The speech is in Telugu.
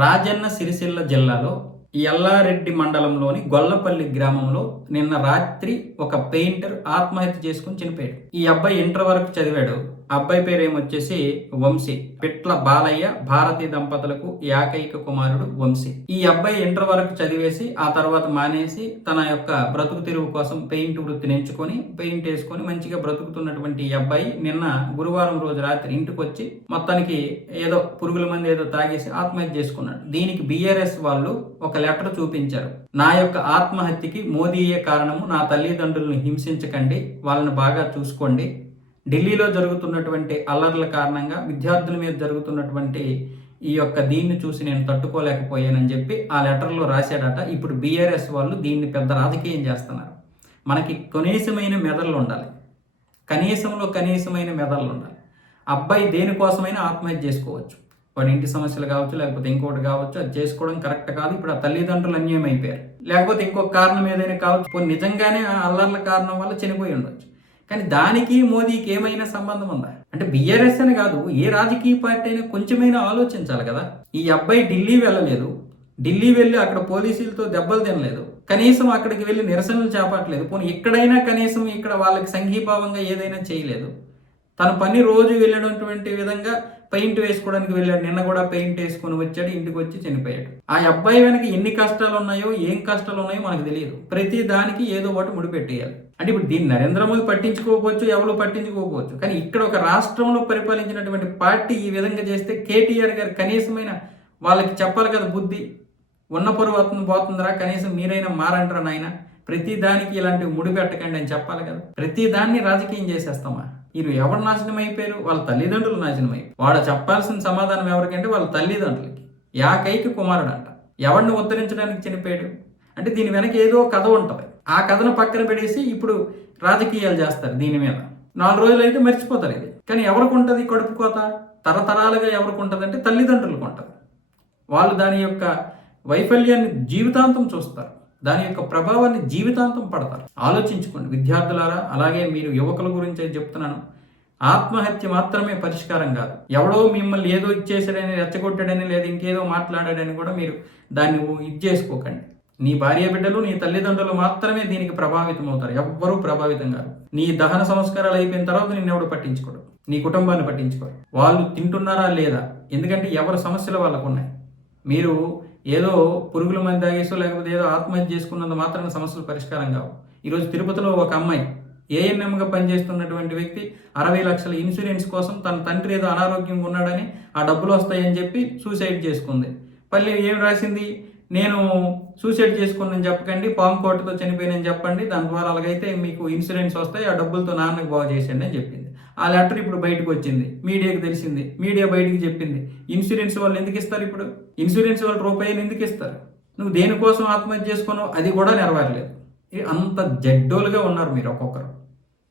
రాజన్న సిరిసిల్ల జిల్లాలో ఎల్లారెడ్డి మండలంలోని గొల్లపల్లి గ్రామంలో నిన్న రాత్రి ఒక పెయింటర్ ఆత్మహత్య చేసుకుని చనిపోయాడు. ఈ అబ్బాయి ఇంటర్ వరకు చదివాడు. అబ్బాయి పేరు ఏమొచ్చేసి వంశీ. పిట్ల బాలయ్య భారతీ దంపతులకు ఏకైక కుమారుడు వంశీ. ఈ అబ్బాయి ఇంటర్ వరకు చదివేసి ఆ తర్వాత మానేసి తన యొక్క బ్రతుకు తెరువు కోసం పెయింట్ వృత్తిని ఎంచుకొని పెయింట్ వేసుకొని మంచిగా బ్రతుకుతున్నటువంటి ఈ అబ్బాయి నిన్న గురువారం రోజు రాత్రి ఇంటికి వచ్చి మొత్తానికి ఏదో పురుగుల మంది ఏదో తాగేసి ఆత్మహత్య చేసుకున్నాడు. దీనికి బీఆర్ఎస్ వాళ్ళు ఒక లెటర్ చూపించారు. నా యొక్క ఆత్మహత్యకి మోదీయే కారణము, నా తల్లిదండ్రులను హింసించకండి, వాళ్ళని బాగా చూసుకోండి, ఢిల్లీలో జరుగుతున్నటువంటి అల్లర్ల కారణంగా విద్యార్థుల మీద జరుగుతున్నటువంటి ఈ యొక్క దీన్ని చూసి నేను తట్టుకోలేకపోయానని చెప్పి ఆ లెటర్లో రాశాడట. ఇప్పుడు బీఆర్ఎస్ వాళ్ళు దీన్ని పెద్ద రాజకీయం చేస్తున్నారు. మనకి కనీసమైన మెదళ్ళు ఉండాలి, కనీసమైన మెదళ్ళు ఉండాలి. అబ్బాయి దేనికోసమైనా ఆత్మహత్య చేసుకోవచ్చు. వాడి ఇంటి సమస్యలు కావచ్చు, లేకపోతే ఇంకోటి కావచ్చు, అది చేసుకోవడం కరెక్ట్ కాదు. ఇప్పుడు ఆ తల్లిదండ్రులు అన్యాయం అయిపోయారు, లేకపోతే ఇంకొక కారణం ఏదైనా కావచ్చు, నిజంగానే ఆ అల్లర్ల కారణం వల్ల చనిపోయి ఉండొచ్చు. కానీ దానికి మోదీకి ఏమైనా సంబంధం ఉందా? అంటే బీఆర్ఎస్ అని కాదు, ఏ రాజకీయ పార్టీ అయినా కొంచెమైనా ఆలోచించాలి కదా. ఈ అబ్బాయి ఢిల్లీ వెళ్ళలేదు, ఢిల్లీ వెళ్ళి అక్కడ పోలీసులతో దెబ్బలు తినలేదు, కనీసం అక్కడికి వెళ్ళి నిరసనలు చేపట్టలేదు, పోనీ ఇక్కడైనా కనీసం ఇక్కడ వాళ్ళకి సంఘీభావంగా ఏదైనా చేయలేదు. తన పని రోజు వెళ్ళినటువంటి విధంగా పెయింట్ వేసుకోవడానికి వెళ్ళాడు. నిన్న కూడా పెయింట్ వేసుకొని వచ్చాడు, ఇంటికి వచ్చి చనిపోయాడు. ఆ అబ్బాయి వెనక ఎన్ని కష్టాలు ఉన్నాయో, ఏం కష్టాలు ఉన్నాయో మనకు తెలియదు. ప్రతి దానికి ఏదో ఒకటి ముడిపెట్టేయాలి. అంటే ఇప్పుడు దీన్ని నరేంద్ర మోదీ పట్టించుకోకపోవచ్చు, ఎవరు పట్టించుకోకపోవచ్చు, కానీ ఇక్కడ ఒక రాష్ట్రంలో పరిపాలించినటువంటి పార్టీ ఈ విధంగా చేస్తే కేటీఆర్ గారు కనీసమైన వాళ్ళకి చెప్పాలి కదా బుద్ధి. ఉన్న పరువు అతను పోతుందిరా, కనీసం మీరైనా మారంటారా నాయన, ప్రతి దానికి ఇలాంటివి ముడిపెట్టకండి అని చెప్పాలి కదా. ప్రతి దాన్ని రాజకీయం చేసేస్తామా? వీరు ఎవరు నాశనం అయిపోయారు? వాళ్ళ తల్లిదండ్రులు నాశనం అయిపోయారు. వాడు చెప్పాల్సిన సమాధానం ఎవరికంటే వాళ్ళ తల్లిదండ్రులకి. ఏకైక కుమారుడు అంట. ఎవరిని ఉద్ధరించడానికి చనిపోయాడు అంటే దీని వెనక ఏదో కథ ఉంటుంది. ఆ కథను పక్కన పెడేసి ఇప్పుడు రాజకీయాలు చేస్తారు దీని మీద. 4 రోజులు అయితే మర్చిపోతారు ఇది. కానీ ఎవరికి ఉంటుంది కడుపు కోత? తరతరాలుగా ఎవరికి ఉంటుంది అంటే తల్లిదండ్రులకు ఉంటుంది. వాళ్ళు దాని యొక్క వైఫల్యాన్ని జీవితాంతం చూస్తారు, దాని యొక్క ప్రభావాన్ని జీవితాంతం పడతారు. ఆలోచించుకోండి విద్యార్థులారా, అలాగే మీరు యువకుల గురించి చెప్తున్నాను. ఆత్మహత్య మాత్రమే పరిష్కారం కాదు. ఎవడో మిమ్మల్ని ఏదో ఇచ్చేసాడని, రెచ్చగొట్టాడని, లేదా ఇంకేదో మాట్లాడాడని కూడా మీరు దాన్ని చేసుకోకండి. నీ భార్య బిడ్డలు, నీ తల్లిదండ్రులు మాత్రమే దీనికి ప్రభావితం అవుతారు, ఎవ్వరూ ప్రభావితం కాదు. నీ దహన సంస్కారాలు అయిపోయిన తర్వాత నిన్నెవడు పట్టించుకోడు, నీ కుటుంబాన్ని పట్టించుకోరు. వాళ్ళు తింటున్నారా లేదా, ఎందుకంటే ఎవరి సమస్యలు వాళ్ళకు ఉన్నాయి. మీరు ఏదో పురుగుల మంది తాగేసో లేకపోతే ఏదో ఆత్మహత్య చేసుకున్నంత మాత్రాన సమస్యలు పరిష్కారం కావు. ఈరోజు తిరుపతిలో ఒక అమ్మాయి ఏఎన్ఎంగా పనిచేస్తున్నటువంటి వ్యక్తి 60 లక్షల ఇన్సూరెన్స్ కోసం తన తండ్రి ఏదో అనారోగ్యంగా ఉన్నాడని ఆ డబ్బులు వస్తాయని చెప్పి సూసైడ్ చేసుకుంది. మళ్ళీ ఏం రాసింది, నేను సూసైడ్ చేసుకున్నాను చెప్పకండి, పాము కోటతో చనిపోయినని చెప్పండి, దాని ద్వారా అలాగైతే మీకు ఇన్సూరెన్స్ వస్తాయి, ఆ డబ్బులతో నాన్నకు బాగు చేసేయండి అని చెప్పింది. ఆ లెటర్ ఇప్పుడు బయటకు వచ్చింది, మీడియాకి తెలిసింది, మీడియా బయటికి చెప్పింది. ఇన్సూరెన్స్ వాళ్ళు ఎందుకు ఇస్తారు? ఇప్పుడు ఇన్సూరెన్స్ వాళ్ళు రూపాయలు ఎందుకు ఇస్తారు? నువ్వు దేనికోసం ఆత్మహత్య చేసుకున్నావు అది కూడా నెరవేరలేదు. అంత జడ్డోలుగా ఉన్నారు మీరు ఒక్కొక్కరు.